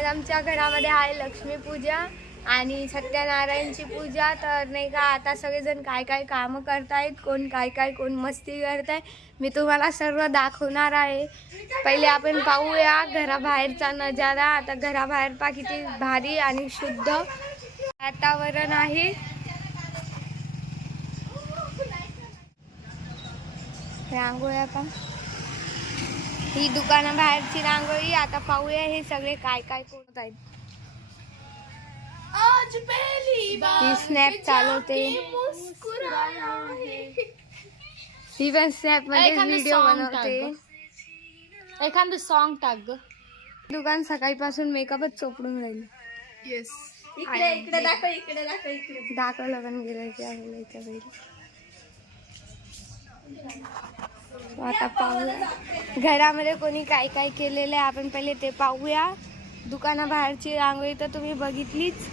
आज आमच्या घरामध्ये आहे लक्ष्मीपूजा आणि सत्यनारायणची पूजा. तर नाही का आता सगळेजण काय काय कामं करतायत, कोण काय कोण मस्ती करताय, मी तुम्हाला सर्व दाखवणार आहे. पहिले आपण पाहूया घराबाहेरचा नजारा. आता घराबाहेर पहा किती भारी आणि शुद्ध वातावरण आहे. रांगोळ्या पहा, ही दुकानाबाहेरची रांगोळी. आता पाहूया हे सगळे काय काय करत आहेत. ही स्नॅप चालवते, ही पण स्नॅप मध्ये व्हिडिओ बनवते. एखादं सॉन्ग टाक ग. दुकान सकाळीपासून मेकअपच चोपडून राहील. येस, इकडे दाखवलं पण गेलं. आता पाहूया घरामध्ये कोणी काय काय केलेलं आहे. आपण पहिले ते पाहूया. दुकानाबाहेरची रांगोळी तर तुम्ही बघितलीच,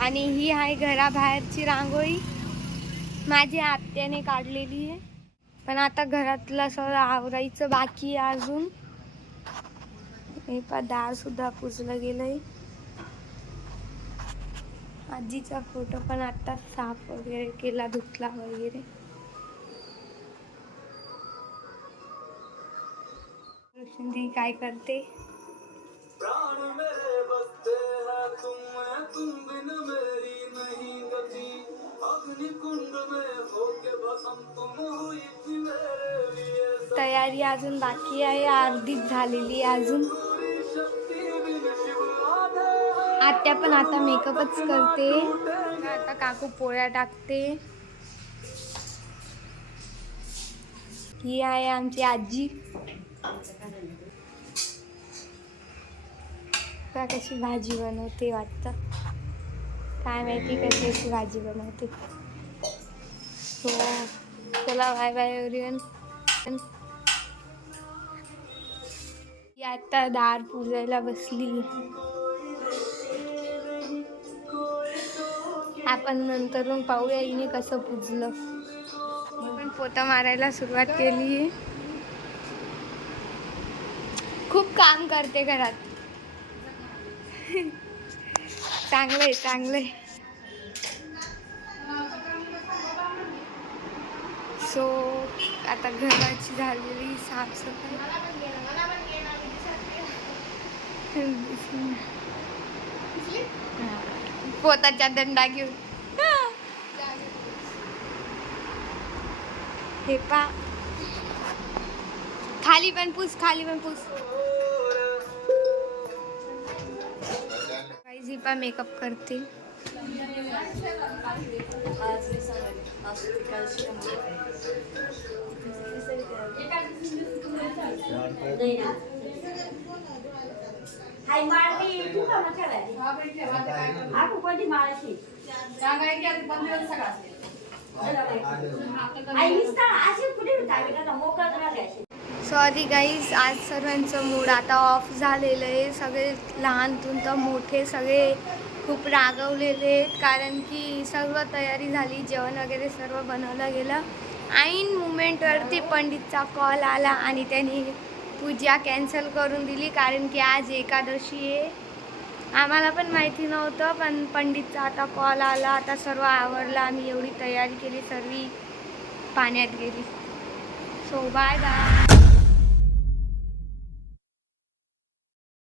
आणि ही आहे घराबाहेरची रांगोळी, माझ्या आत्याने काढलेली आहे. पण आता घरातलं सगळं आवरायचं बाकी आहे अजून. हे पण डाळ सुद्धा पुजलं गेलंय. आजीचा फोटो पण आता साफ वगैरे केला, धुतला वगैरे. रोशनी काय करते? तयारी अजून बाकी आहे, अर्धीच झालेली आहे अजून. आत्या पण आता मेकअपच करते. आता काकू पोळ्या टाकते. ही आहे आमची आजी. कशी भाजी बनवते वाटतं, काय माहिती कशी भाजी बनवते. सो चला, बाय बाय एव्हरीवन. आता दार पुजायला बसली. आपण नंतरून पाहूया हिने कसं पुजलं. पण पोता मारायला सुरुवात केली. खूप काम करते घरात. चांगलंय चांगलंय. सो आता घराची झालेली साफसफाई. पोताचा दंडा घेऊन हे पा, खाली पण पूस. जी पा मेकअप करते. सॉरी गाईज, आज सर्वांचं मूड आता ऑफ झालेलं आहे. सगळे लहानतून तर मोठे सगळे खूप रागवलेले आहेत, कारण की सर्व तयारी झाली, जेवण वगैरे सर्व बनवलं गेलं. ऐन मुमेंटवरती पंडितचा कॉल आला आणि त्यांनी पूजा कॅन्सल करून दिली, कारण की आज एकादशी आहे. आम्हाला पण माहिती नव्हतं, पण पंडितचा आता कॉल आला. आता सर्व आवरलं, आम्ही एवढी तयारी केली, सर्व पाण्यात गेली. So bye bye.